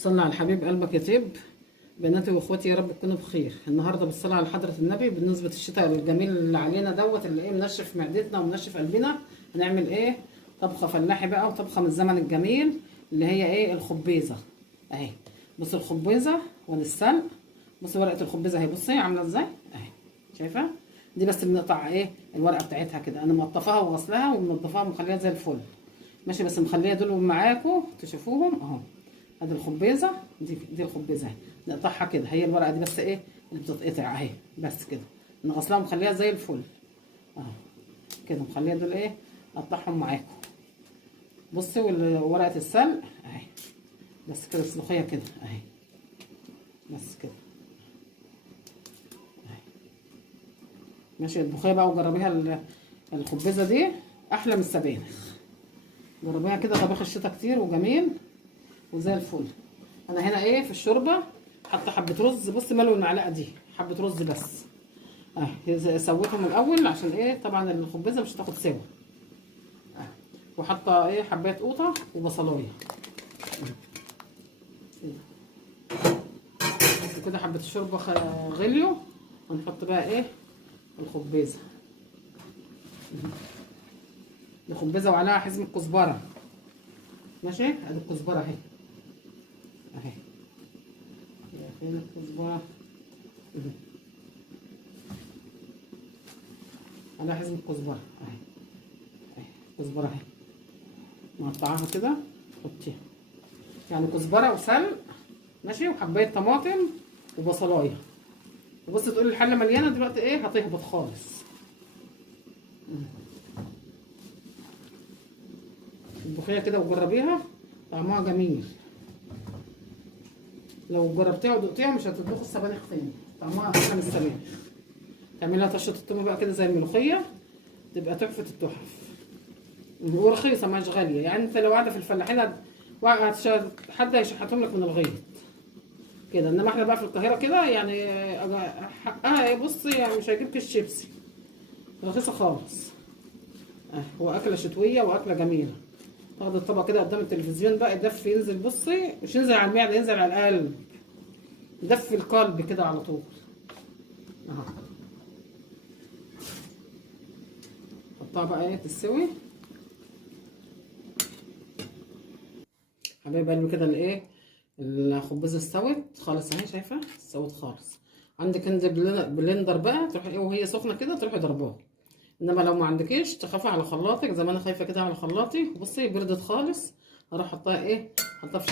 صلى على الحبيب قلبك يطيب. بناتي واخواتي يا رب تكونوا بخير. النهارده بالصلاه على حضره النبي بالنسبه للشتاء الجميل اللي علينا دوت اللي ايه منشف معدتنا ومنشف قلبنا. هنعمل ايه؟ طبخه فلاحي بقى وطبخه من الزمن الجميل اللي هي ايه؟ الخبيزه اهي. بصوا الخبيزه والسلق. بصوا ورقه الخبيزه اهي، بصي عامله ازاي اهي، شايفه؟ دي بس بنقطع ايه الورقه بتاعتها كده. انا مقطفاها وغسلاها ومنضفاها ومخليها زي الفل ماشي، بس مخليها دول معاكم تشوفوهم اهو. ادي الخبيزه، دي الخبيزه اهي، نقطعها كده. هي الورقه دي بس ايه اللي بتتقطع اهي، بس كده نغسلها ومخليها زي الفل اهو كده. مخليها دول ايه اقطعهم معاكم. بصي وورقه السلق اهي، بس كده تسلقيها كده اهي، بس كده اهي ماشي. اطبخيها بقى وجربيها. الخبيزه دي احلى من السبانخ. جربيها كده، طبيخ الشتا كتير وجميل وزي الفل. انا هنا ايه في الشوربه حاطه حبه رز. بص ملو المعلقه دي حبه رز بس اهي. سويتهم الاول عشان ايه؟ طبعا الخبزه مش هتاخد سوا اهي. وحاطه ايه حبايه قوطه وبصلايه بس كده. حبه الشوربه غليوا ونحط بقى ايه الخبزه. الخبزه وعليها حزمه كزبره ماشي. ادي الكزبره اهي اهي، فين الكزبره؟ على حزمة كزبرة اهي اهي، كزبرة اهي نقطعها كده حطيها، يعني كزبرة وسلق ماشي، وحباية طماطم وبصلاية. وبص تقول الحلة مليانة دلوقتي ايه هتهبط خالص. اطبخيها كده وجربيها، طعمها جميل. لو جربتيها ودقتيها مش هتطبخي السبانخ تاني، طعمها احلى من السبانخ. تعمليها طشه التومه بقى كده زي الملوخيه، تبقى تحفه التحف ورخيصه مش غاليه. يعني انت لو قاعده في الفلاحين حد هيشحتهم لك من الغيط كده، انما احنا بقى في القاهره كده يعني حقها ايه؟ بصي يعني مش هيجيب كيس شيبسي، رخيصه خالص واكله شتويه واكله جميله. تاخد الطبق كده قدام التلفزيون بقى يدفي، ينزل بصي مش ينزل على المعده، ينزل على القلب، يدفي القلب كده على طول اهو. حطها بقى ايه تستوي حبايب قلبي كده. الايه الخبزه استوت خالص اهي، شايفه؟ استوت خالص. عندك انت بلندر بقى تروحي ايه وهي سخنه كده تروحي ضرباها. انما لو ما عندكيش تخافي على خلاطك زي ما انا خايفه كده على خلاطي. بصي بردت خالص، اروح احطها ايه، احطها في